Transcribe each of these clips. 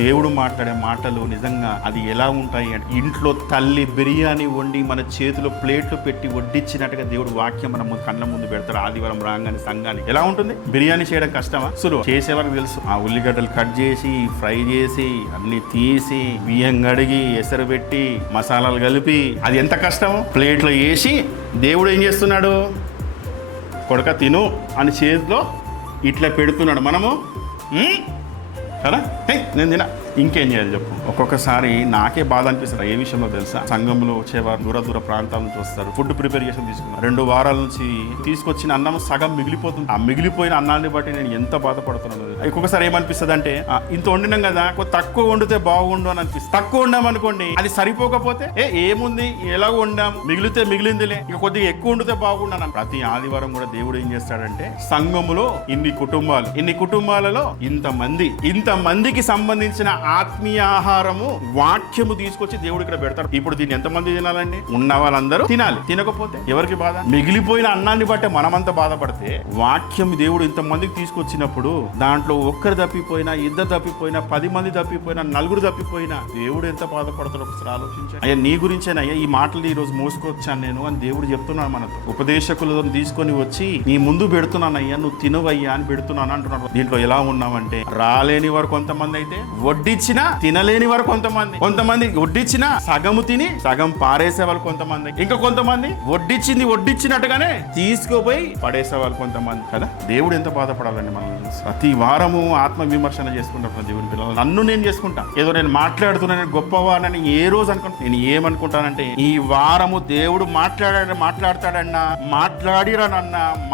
దేవుడు మాట్లాడే మాటలు నిజంగా అది ఎలా ఉంటాయి అంటే, ఇంట్లో తల్లి బిర్యానీ వండి మన చేతిలో ప్లేట్లు పెట్టి వడ్డించినట్టుగా దేవుడు వాక్యం మన కళ్ళ ముందు పెడతారు. ఆదివారం రాగానే సంఘానికి ఎలా ఉంటుంది? బిర్యానీ చేయడం కష్టమా? సులువు. చేసేవారికి తెలుసు. ఆ ఉల్లిగడ్డలు కట్ చేసి ఫ్రై చేసి అన్ని తీసి బియ్యం కడిగి ఎసరు పెట్టి మసాలాలు కలిపి అది ఎంత కష్టమో ప్లేట్లో వేసి దేవుడు ఏం చేస్తున్నాడు? కొడక తిను అని చేతిలో ఇట్లా పెడుతున్నాడు. మనము కదా నేను తిన ఇంకేం చేయాలి చెప్పు. ఒక్కొక్కసారి నాకే బాధ అనిపిస్తుంది. ఏ విషయంలో తెలుసా? సంఘంలో వచ్చేవారు దూర ప్రాంతాల నుంచి వస్తారు. ఫుడ్ ప్రిపేర్ చేసి తీసుకున్నారు. 2 వారాల నుంచి తీసుకొచ్చిన అన్నం సగం మిగిలిపోతుంది. ఆ మిగిలిపోయిన అన్నాన్ని బట్టి నేను ఎంత బాధపడుతున్నాను. ఒక్కొక్కసారి ఏమనిపిస్తుంది అంటే, ఇంత వండినాం కదా, తక్కువ వండితే బాగుండు అని అనిపిస్తుంది. తక్కువ వండామనుకోండి, అది సరిపోకపోతే ఏముంది, ఎలా వండాము, మిగిలితే మిగిలిందిలే, ఇక కొద్దిగా ఎక్కువ వండితే బాగుండు. ప్రతి ఆదివారం కూడా దేవుడు ఏం చేస్తాడంటే, సంఘములో ఇన్ని కుటుంబాలలో ఇంతమందికి సంబంధించిన ఆత్మీయ ఆహారము వాక్యము తీసుకొచ్చి దేవుడు ఇక్కడ పెడతాడు. ఇప్పుడు దీన్ని ఎంతమంది తినాలండి? ఉన్న వాళ్ళందరూ తినాలి. తినకపోతే ఎవరికి బాధ? మిగిలిపోయిన అన్నాన్ని బట్టే మనమంతా బాధపడితే, వాక్యం దేవుడు ఇంతమందికి తీసుకొచ్చినప్పుడు దాంట్లో ఒక్కరు తప్పిపోయినా, 2 తప్పిపోయినా, 10 మంది తప్పిపోయినా, 4 తప్పిపోయినా దేవుడు ఎంత బాధపడతాడో ఒకసారి ఆలోచించాడు. అయ్యా నీ గురించేనయ్యా ఈ మాటలు ఈ రోజు మోసుకొచ్చాను నేను అని దేవుడు చెప్తున్నాడు. మనతో ఉపదేశకులను తీసుకొని వచ్చి నీ ముందు పెడుతున్నానయ్యా, నువ్వు తినవయ్యా అని పెడుతున్నాను అంటున్నాడు. దీంట్లో ఎలా ఉన్నామంటే, రాలేని వారు కొంతమంది అయితే, వడ్డించినా తినలేని వారు కొంతమంది వడ్డించినా సగము తిని సగం పారేసే వాళ్ళు కొంతమంది, ఇంకా కొంతమంది వడ్డించినట్టుగానే తీసుకుపోయి పడేసే వాళ్ళు కొంతమంది. కదా దేవుడు ఎంత బాధపడాలండి మనం. ప్రతి వారము ఆత్మ విమర్శన చేసుకుంటాం దేవుని పిల్లలు. నన్ను నేను చేసుకుంటా. ఏదో నేను మాట్లాడుతున్నాను గొప్పవాడని ఏ రోజు అనుకుంటా. నేను ఏమనుకుంటానంటే, ఈ వారము దేవుడు మాట్లాడతాడన్నా,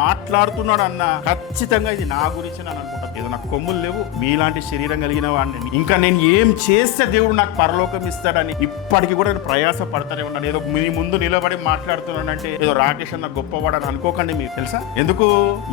మాట్లాడుతున్నాడన్నా ఖచ్చితంగా ఇది నా గురించి నేను అనుకుంటాను. ఏదో నాకు కొమ్ములు లేవు, మీలాంటి శరీరం కలిగిన వాడిని, ఇంకా నేను ఏం చేస్తే దేవుడు నాకు పరలోకం ఇస్తాడని ఇప్పటికీ కూడా నేను ప్రయాస పడతానే ఉన్నాను. ఏదో మీ ముందు నిలబడి మాట్లాడుతున్నానంటే ఏదో రాకేష్ అన్న గొప్పవాడని అనుకోకండి. మీకు తెలుసా ఎందుకు?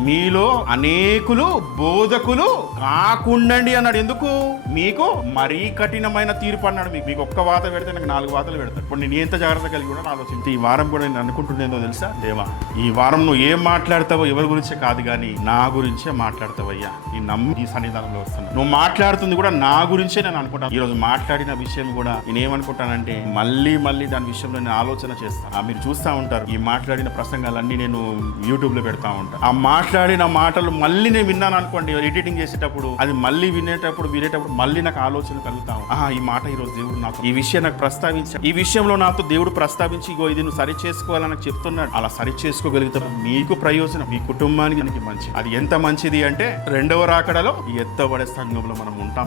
మీలో అనేకులు బోధకులు కాకుండండి అన్నాడు. ఎందుకు? మీకు మరీ కఠినమైన తీర్పు అన్నాడు. మీకు ఒక్క వాత పెడితే నాకు 4 వాతలు పెడతాడు. ఇప్పుడు నేను ఎంత జాగ్రత్త కలిగి కూడా ఆలోచించి, ఈ వారం కూడా నేను అనుకుంటుండేందో తెలుసా? దేవా, ఈ వారం నువ్వు ఏం మాట్లాడతావో ఎవరి గురించే కాదు కానీ నా గురించే మాట్లాడతావయ్యా. ఈ నమ్మి ఈ సన్నిధానంలో వస్తున్నా. నువ్వు మాట్లాడుతుంది కూడా నా గురించే నేను అనుకుంటాను. ఈ రోజు మాట్లాడిన విషయం కూడా నేనేమనుకుంటానంటే, మళ్ళీ దాని విషయంలో నేను ఆలోచన చేస్తాను. మీరు చూస్తూ ఉంటారు, ఈ మాట్లాడిన ప్రసంగాలన్నీ నేను యూట్యూబ్లో పెడతా ఉంటాను. ఆ మాట్లాడిన మాటలు మళ్ళీ నేను విన్నాను అనుకోండి, ఎడిటింగ్ చేసేటప్పుడు అది మళ్ళీ వినేటప్పుడు మళ్ళీ నాకు ఆలోచన కలుగుతాం. ఈ మాట ఈరోజు దేవుడు నాతో ఈ విషయం నాకు ప్రస్తావించాడు. ఈ విషయంలో నాతో దేవుడు ప్రస్తావించి, ఇగో ఇది నువ్వు సరి చేసుకోవాలని నాకు చెప్తున్నాడు. అలా సరి చేసుకోగలిగితే నీకు ప్రయోజనం, మీ కుటుంబానికి మంచి. అది ఎంత మంచిది అంటే, 2వ రాకడలో ఎత్తబడే సంఘంలో మనం ఉంటాం.